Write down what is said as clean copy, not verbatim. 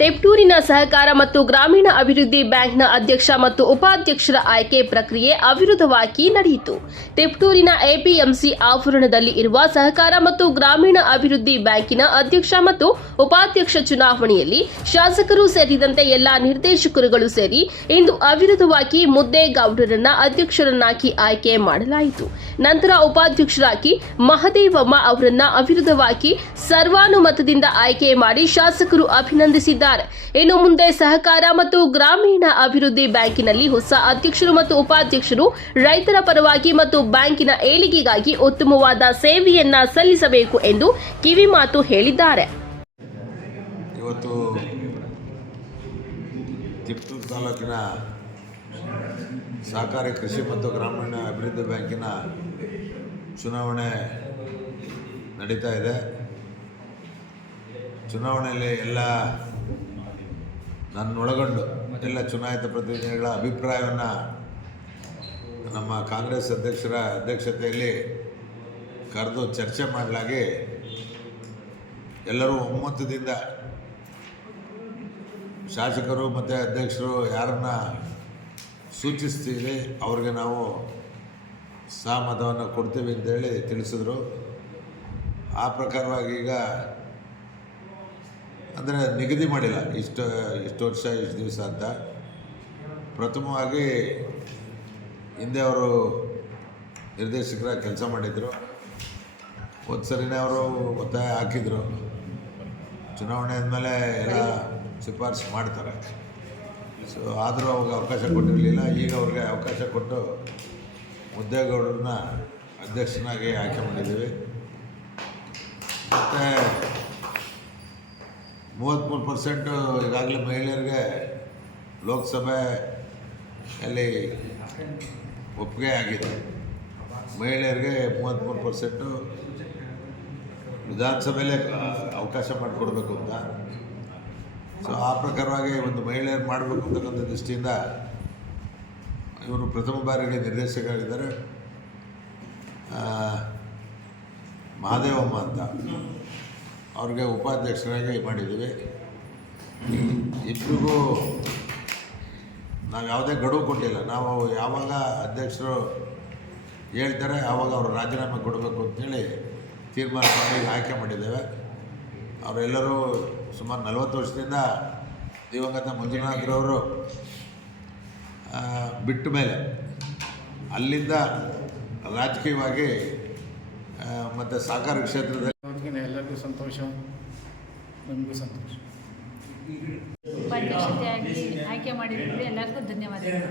ತೆಪ್ಟೂರಿನ ಸಹಕಾರ ಮತ್ತು ಗ್ರಾಮೀಣ ಅಭಿವೃದ್ಧಿ ಬ್ಯಾಂಕ್ನ ಅಧ್ಯಕ್ಷ ಮತ್ತು ಉಪಾಧ್ಯಕ್ಷರ ಆಯ್ಕೆ ಪ್ರಕ್ರಿಯೆ ಅವಿರೋಧವಾಗಿ ನಡೆಯಿತು. ತೆಪ್ಟೂರಿನ ಎಪಿಎಂಸಿ ಆವರಣದಲ್ಲಿ ಇರುವ ಸಹಕಾರ ಮತ್ತು ಗ್ರಾಮೀಣ ಅಭಿವೃದ್ಧಿ ಬ್ಯಾಂಕಿನ ಅಧ್ಯಕ್ಷ ಮತ್ತು ಉಪಾಧ್ಯಕ್ಷ ಚುನಾವಣೆಯಲ್ಲಿ ಶಾಸಕರು ಸೇರಿದಂತೆ ಎಲ್ಲಾ ನಿರ್ದೇಶಕರುಗಳು ಸೇರಿ ಇಂದು ಅವಿರೋಧವಾಗಿ ಮುದ್ದೇಗೌಡರನ್ನ ಅಧ್ಯಕ್ಷರನ್ನಾಗಿ ಆಯ್ಕೆ ಮಾಡಲಾಯಿತು. ನಂತರ ಉಪಾಧ್ಯಕ್ಷರಾಗಿ ಮಹದೇವಮ್ಮ ಅವರನ್ನ ಅವಿರೋಧವಾಗಿ ಸರ್ವಾನುಮತದಿಂದ ಆಯ್ಕೆ ಮಾಡಿ ಶಾಸಕರು ಅಭಿನಂದಿಸಿದ್ದಾರೆ. ಇನ್ನು ಮುಂದೆ ಸಹಕಾರ ಮತ್ತು ಗ್ರಾಮೀಣ ಅಭಿವೃದ್ಧಿ ಬ್ಯಾಂಕಿನಲ್ಲಿ ಹೊಸ ಅಧ್ಯಕ್ಷರು ಮತ್ತು ಉಪಾಧ್ಯಕ್ಷರು ರೈತರ ಪರವಾಗಿ ಮತ್ತು ಬ್ಯಾಂಕಿನ ಏಳಿಗೆಗಾಗಿ ಉತ್ತಮವಾದ ಸೇವೆಯನ್ನ ಸಲ್ಲಿಸಬೇಕು ಎಂದು ಕಿವಿಮಾತು ಹೇಳಿದ್ದಾರೆ. ಇವತ್ತು ತಿಪ್ಟೂರು ತಾಲೂಕಿನ ಸಹಕಾರಿ ಕೃಷಿ ಮತ್ತು ಗ್ರಾಮೀಣ ಅಭಿವೃದ್ಧಿ ಬ್ಯಾಂಕಿನ ಚುನಾವಣೆ ನಡೀತಾ ಇದೆ. ಚುನಾವಣೆಯಲ್ಲಿ ಎಲ್ಲ ನನ್ನೊಳಗೊಂಡು ಎಲ್ಲ ಚುನಾಯಿತ ಪ್ರತಿನಿಧಿಗಳ ಅಭಿಪ್ರಾಯವನ್ನು ನಮ್ಮ ಕಾಂಗ್ರೆಸ್ ಅಧ್ಯಕ್ಷರ ಅಧ್ಯಕ್ಷತೆಯಲ್ಲಿ ಕರೆದು ಚರ್ಚೆ ಮಾಡಲಾಗಿ ಎಲ್ಲರೂ ಒಮ್ಮತದಿಂದ ಶಾಸಕರು ಮತ್ತು ಅಧ್ಯಕ್ಷರು ಯಾರನ್ನ ಸೂಚಿಸ್ತೀವಿ ಅವ್ರಿಗೆ ನಾವು ಸಹಮತವನ್ನು ಕೊಡ್ತೀವಿ ಅಂತೇಳಿ ತಿಳಿಸಿದ್ರು. ಆ ಪ್ರಕಾರವಾಗಿ ಈಗ ಅಂದರೆ ನಿಗದಿ ಮಾಡಿಲ್ಲ ಇಷ್ಟು ವರ್ಷ ಇಷ್ಟು ದಿವಸ ಅಂತ. ಪ್ರಥಮವಾಗಿ ಹಿಂದೆ ಅವರು ನಿರ್ದೇಶಕರಾಗಿ ಕೆಲಸ ಮಾಡಿದರು. ಒಂದು ಸರಿನೇ ಅವರು ಒತ್ತಾಯ ಹಾಕಿದರು. ಚುನಾವಣೆ ಆದಮೇಲೆ ಎಲ್ಲ ಶಿಫಾರಸು ಮಾಡ್ತಾರೆ. ಸೊ ಆದರೂ ಅವಾಗ ಅವಕಾಶ ಕೊಟ್ಟಿರಲಿಲ್ಲ. ಈಗ ಅವ್ರಿಗೆ ಅವಕಾಶ ಕೊಟ್ಟು ಮುದ್ದೇಗೌಡರನ್ನ ಅಧ್ಯಕ್ಷನಾಗಿ ಆಯ್ಕೆ ಮಾಡಿದ್ದೀವಿ. ಮತ್ತು 33% ಈಗಾಗಲೇ ಮಹಿಳೆಯರಿಗೆ ಲೋಕಸಭೆಯಲ್ಲಿ ಒಪ್ಪಿಗೆ ಆಗಿದೆ. ಮಹಿಳೆಯರಿಗೆ 33% ವಿಧಾನಸಭೆಯಲ್ಲೇ ಅವಕಾಶ ಮಾಡಿಕೊಡ್ಬೇಕು ಅಂತ. ಸೊ ಆ ಪ್ರಕಾರವಾಗಿ ಒಂದು ಮಹಿಳೆಯರು ಮಾಡಬೇಕು ಅಂತಕ್ಕಂಥ ದೃಷ್ಟಿಯಿಂದ ಇವರು ಪ್ರಥಮ ಬಾರಿಗೆ ನಿರ್ದೇಶಕರಾಗಿದ್ದಾರೆ. ಮಹದೇವಮ್ಮ ಅಂತ ಅವ್ರಿಗೆ ಉಪಾಧ್ಯಕ್ಷರಾಗಿ ಮಾಡಿದ್ದೀವಿ. ಇಬ್ಬರಿಗೂ ನಾವು ಯಾವುದೇ ಗಡುವು ಕೊಟ್ಟಿಲ್ಲ. ನಾವು ಯಾವಾಗ ಅಧ್ಯಕ್ಷರು ಹೇಳ್ತಾರೆ ಆವಾಗ ಅವರು ರಾಜೀನಾಮೆ ಕೊಡಬೇಕು ಅಂತೇಳಿ ತೀರ್ಮಾನ ಮಾಡಿ ಆಯ್ಕೆ ಮಾಡಿದ್ದೇವೆ. ಅವರೆಲ್ಲರೂ ಸುಮಾರು 40 ವರ್ಷದಿಂದ ದಿವಂಗತ ಮಂಜುನಾಥ್ರವರು ಬಿಟ್ಟ ಮೇಲೆ ಅಲ್ಲಿಂದ ರಾಜಕೀಯವಾಗಿ ಮತ್ತು ಸಹಕಾರ ಕ್ಷೇತ್ರದಲ್ಲಿ ಎಲ್ಲರಿಗೂ ಸಂತೋಷ, ನಮಗೂ ಸಂತೋಷ. ಉಪಾಧ್ಯಕ್ಷತೆಯಾಗಿ ಆಯ್ಕೆ ಮಾಡಿದ್ದಕ್ಕೆ ಎಲ್ಲರಿಗೂ ಧನ್ಯವಾದಗಳು.